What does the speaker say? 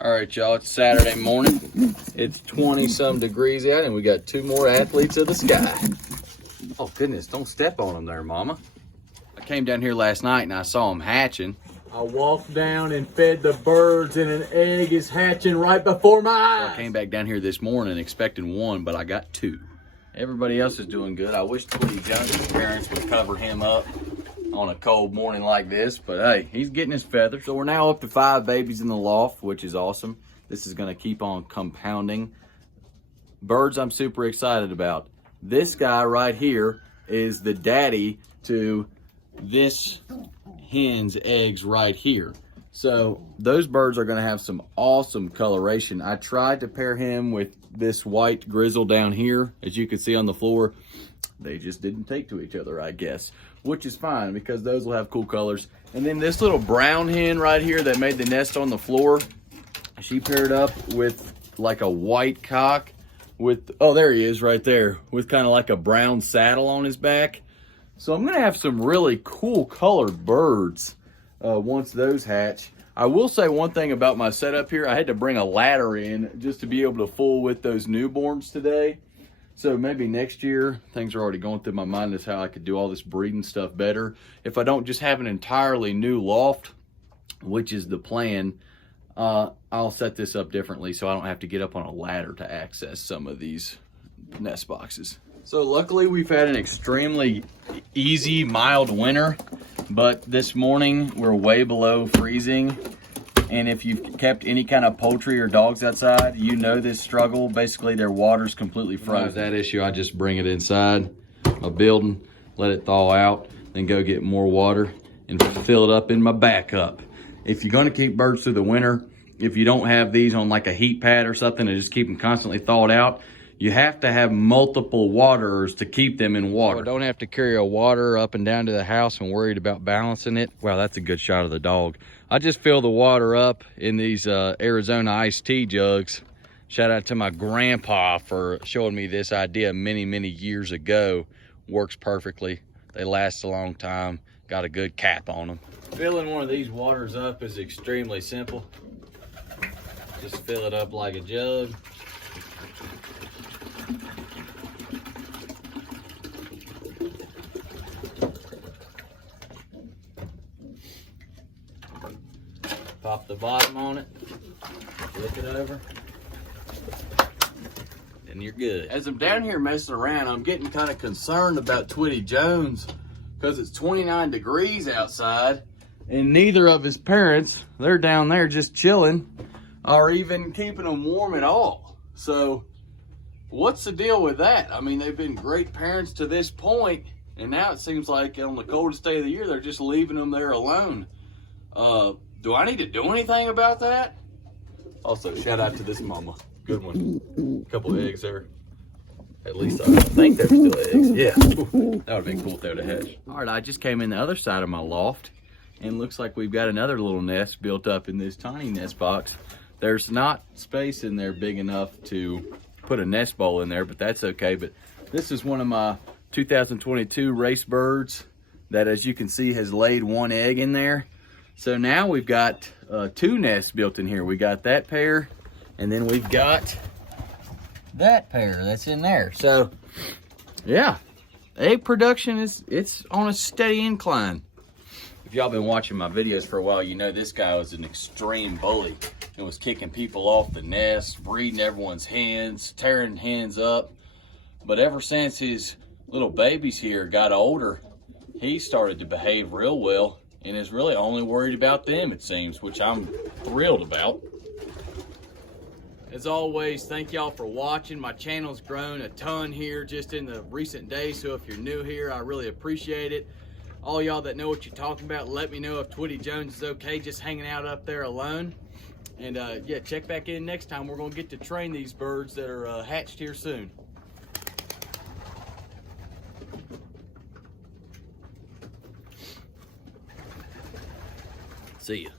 All right, y'all, it's Saturday morning. It's 20-some degrees out, and we got two more athletes of the sky. Oh, goodness, don't step on them there, Mama. I came down here last night, and I saw them hatching. I walked down and fed the birds, and an egg is hatching right before my eyes. I came back down here this morning expecting one, but I got two. Everybody else is doing good. I wish Twitty Jones' parents would cover him up on a cold morning like this, but hey, he's getting his feathers. So we're now up to 5 babies in the loft, which is awesome. This is gonna keep on compounding. Birds I'm super excited about. This guy right here is the daddy to this hen's eggs right here. So those birds are gonna have some awesome coloration. I tried to pair him with this white grizzle down here, as you can see on the floor. They just didn't take to each other, I guess, which is fine because those will have cool colors. And then this little brown hen right here that made the nest on the floor, she paired up with like a white cock with, oh, there he is right there, with kind of like a brown saddle on his back. So I'm gonna have some really cool colored birds once those hatch. I will say one thing about my setup here. I had to bring a ladder in just to be able to fool with those newborns today. So maybe next year, things are already going through my mind as how I could do all this breeding stuff better. If I don't just have an entirely new loft, which is the plan, I'll set this up differently so I don't have to get up on a ladder to access some of these nest boxes. So luckily we've had an extremely easy, mild winter, but this morning we're way below freezing. And if you've kept any kind of poultry or dogs outside, you know this struggle. Basically, their water's completely frozen. That issue, I just bring it inside my building, let it thaw out, then go get more water and fill it up in my backup. If you're gonna keep birds through the winter, if you don't have these on like a heat pad or something to just keep them constantly thawed out, you have to have multiple waterers to keep them in water. So I don't have to carry a water up and down to the house and worried about balancing it. Wow, that's a good shot of the dog. I just fill the water up in these Arizona iced tea jugs. Shout out to my grandpa for showing me this idea many, many years ago. Works perfectly. They last a long time. Got a good cap on them. Filling one of these waters up is extremely simple. Just fill it up like a jug. Pop the bottom on it, flip it over, and you're good. As I'm down here messing around, I'm getting kind of concerned about Twitty Jones because it's 29 degrees outside and neither of his parents, they're down there just chilling, are even keeping them warm at all. So what's the deal with that? I mean, they've been great parents to this point, and now it seems like on the coldest day of the year, they're just leaving them there alone. Do I need to do anything about that? Also, shout out to this mama. Good one. Couple of eggs there. At least I think they're still eggs. Yeah. Ooh, that would have been cool if they would have hatched. All right, I just came in the other side of my loft, and looks like we've got another little nest built up in this tiny nest box. There's not space in there big enough to put a nest bowl in there, but that's okay. But this is one of my 2022 race birds that, as you can see, has laid 1 egg in there. So now we've got 2 nests built in here. We got that pair, and then we've got that pair that's in there. So yeah, egg production it's on a steady incline. If y'all been watching my videos for a while, you know this guy was an extreme bully and was kicking people off the nest, breeding everyone's hens, tearing hens up. But ever since his little babies here got older, he started to behave real well and is really only worried about them, it seems, which I'm thrilled about. As always, thank y'all for watching. My channel's grown a ton here just in the recent days, so if you're new here, I really appreciate it. All y'all that know what you're talking about, let me know if Twitty Jones is okay just hanging out up there alone. And yeah, check back in next time. We're gonna get to train these birds that are hatched here soon. See ya.